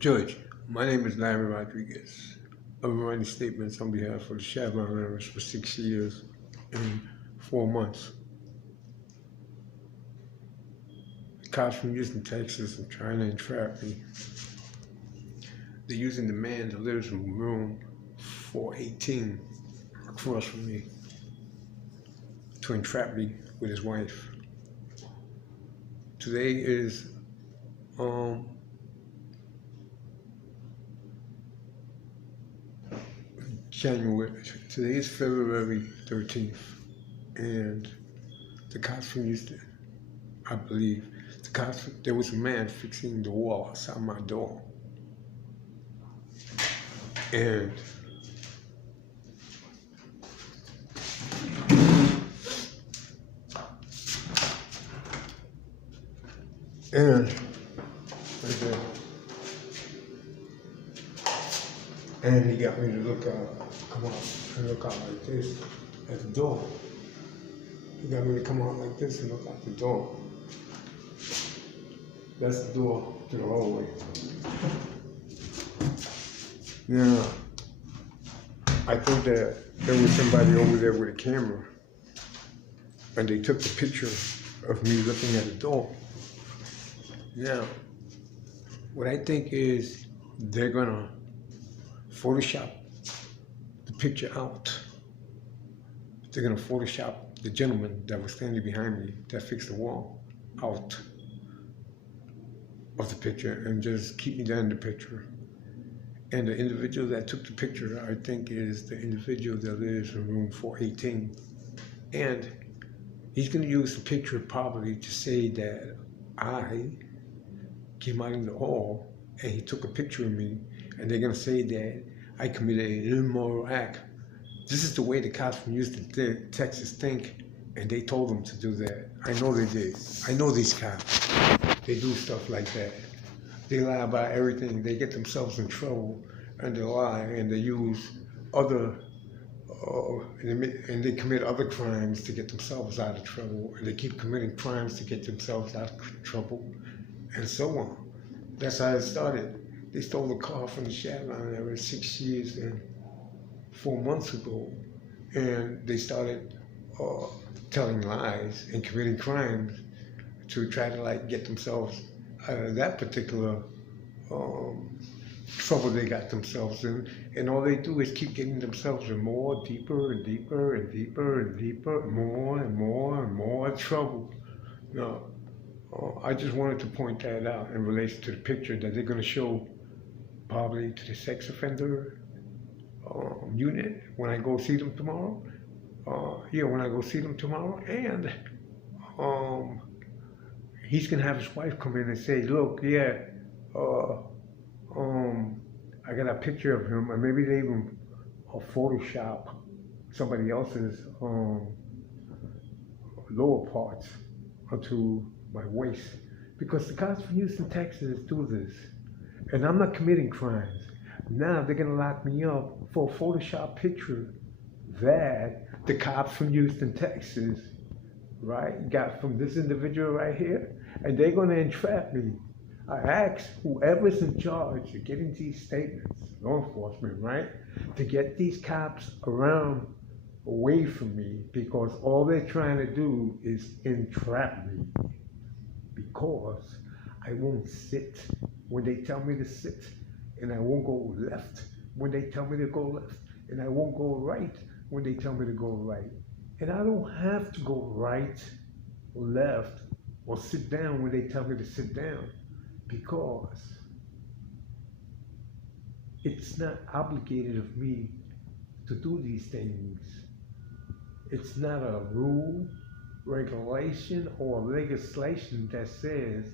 Judge, my name is Larry Rodriguez. I've been writing statements on behalf of the Chevron members for 6 years and 4 months. The cops from Houston, Texas are trying to entrap me. They're using the man that lives in room 418 across from me to entrap me with his wife. Today is today is February 13th, and the cops from Houston, I believe, there was a man fixing the wall outside my door. And right there. And he got me to come out and look out like this at the door. He got me to come out like this and look out the door. That's the door to the hallway. Now, I think that there was somebody over there with a camera, and they took the picture of me looking at the door. Now, what I think is they're gonna Photoshop the picture out. They're gonna Photoshop the gentleman that was standing behind me that fixed the wall out of the picture and just keep me there in the picture. And the individual that took the picture, I think, is the individual that lives in room 418. And he's gonna use the picture probably to say that I came out in the hall and he took a picture of me, and they're gonna say that I committed an immoral act. This is the way the cops from Houston, Texas think, and they told them to do that. I know they did. I know these cops. They do stuff like that. They lie about everything. They get themselves in trouble, and they lie, and they use other, and they commit other crimes to get themselves out of trouble, and they keep committing crimes to get themselves out of trouble, and so on. That's how it started. They stole a car from the Chevron there 6 years and 4 months ago, and they started telling lies and committing crimes to try to get themselves out of that particular trouble they got themselves in. And all they do is keep getting themselves in more, deeper and deeper and deeper and deeper, more and more and more trouble. Now, I just wanted to point that out in relation to the picture that they're going to show probably to the sex offender unit when I go see them tomorrow. When I go see them tomorrow. And he's going to have his wife come in and say, look, I got a picture of him, and maybe they even Photoshop somebody else's lower parts onto my waist, because the cops from Houston, Texas do this, and I'm not committing crimes. Now they're gonna lock me up for a Photoshop picture that the cops from Houston, Texas, right, got from this individual right here, and they're gonna entrap me. I asked whoever's in charge of getting these statements, law enforcement, right, to get these cops away from me, because all they're trying to do is entrap me. Because I won't sit when they tell me to sit, and I won't go left when they tell me to go left, and I won't go right when they tell me to go right. And I don't have to go right or left or sit down when they tell me to sit down, because it's not obligated of me to do these things. It's not a rule, regulation, or legislation that says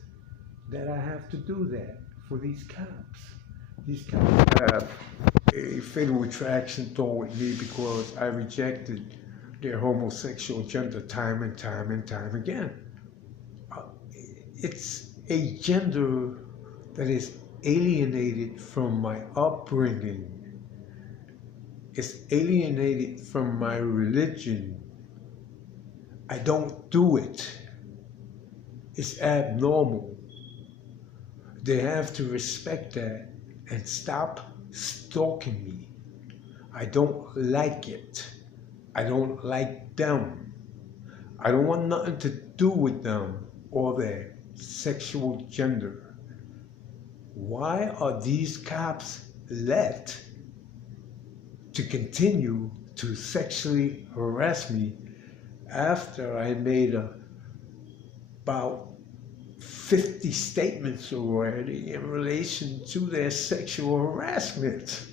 that I have to do that for these cops. These cops have a fatal attraction toward me because I rejected their homosexual gender time and time and time again. It's a gender that is alienated from my upbringing. It's alienated from my religion. I don't do it. It's abnormal. They have to respect that and stop stalking me. I don't like it. I don't like them. I don't want nothing to do with them or their sexual gender. Why are these cops let to continue to sexually harass me after I made about 50 statements already in relation to their sexual harassment?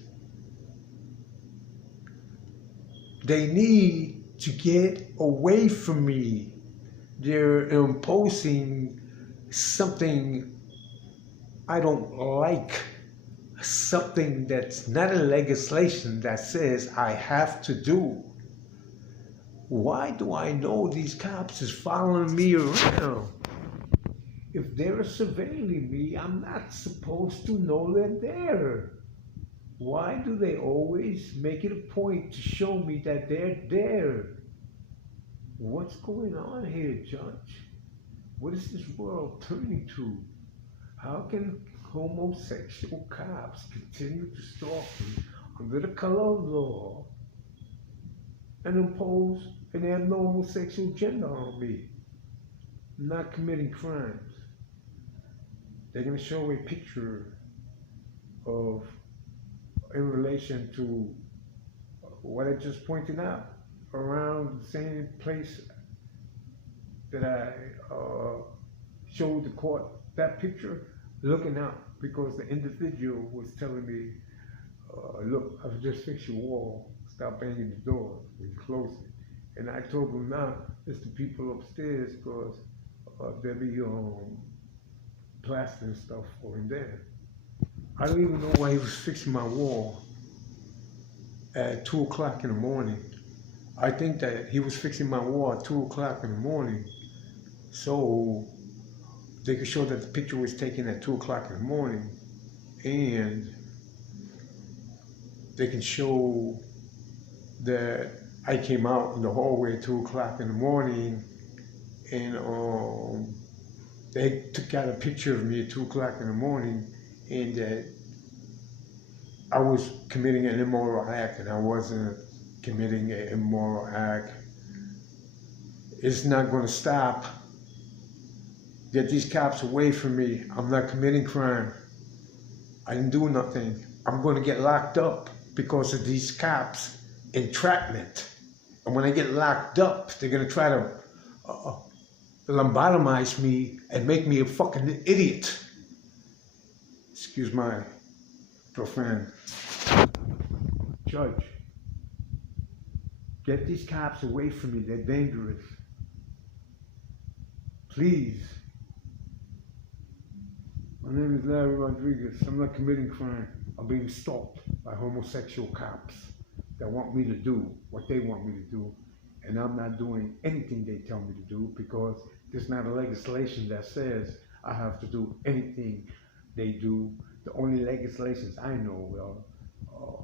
They need to get away from me. They're imposing something I don't like, something that's not a legislation that says I have to do. Why do I know these cops is following me around? If they're surveilling me, I'm not supposed to know they're there. Why do they always make it a point to show me that they're there? What's going on here, Judge? What is this world turning to? How can homosexual cops continue to stalk me under the color of law and impose an abnormal sexual gender on me? I'm not committing crimes. They're going to show a picture of, in relation to what I just pointed out, around the same place that I showed the court that picture, looking out, because the individual was telling me, look, I've just fixed your wall, stop banging the door when you close it. And I told him, now, it's the people upstairs, because there'll be plaster and stuff for him there. I don't even know why he was fixing my wall at 2 o'clock in the morning. I think that he was fixing my wall at 2 o'clock in the morning so they could show that the picture was taken at 2 o'clock in the morning, and they can show that I came out in the hallway at 2 o'clock in the morning, and they took out a picture of me at 2 o'clock in the morning, and that I was committing an immoral act, and I wasn't committing an immoral act. It's not going to stop. Get these cops away from me. I'm not committing crime. I didn't do nothing. I'm going to get locked up because of these cops' entrapment. And when I get locked up, they're going to try to lobotomize me and make me a fucking idiot. Excuse my profanity. Judge, get these cops away from me. They're dangerous. Please. My name is Larry Rodriguez. I'm not committing crime. I'm being stalked by homosexual cops that want me to do what they want me to do. And I'm not doing anything they tell me to do, because there's not a legislation that says I have to do anything they do. The only legislations I know are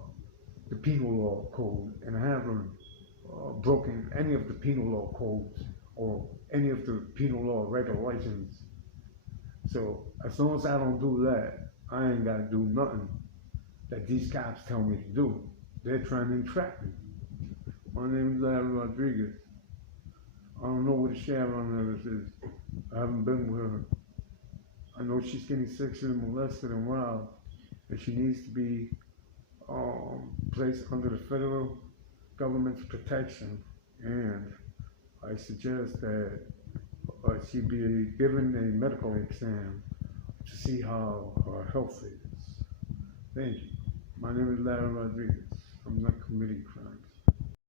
the penal law code, and I haven't broken any of the penal law codes or any of the penal law regulations. So as long as I don't do that, I ain't got to do nothing that these cops tell me to do. They're trying to entrap me. My name is Larry Rodriguez. I don't know where the Sharon is. I haven't been with her. I know she's getting sexually molested and wild, and she needs to be placed under the federal government's protection. And I suggest that she be given a medical exam to see how her health is. Thank you. My name is Larry Rodriguez. I'm not committing crime.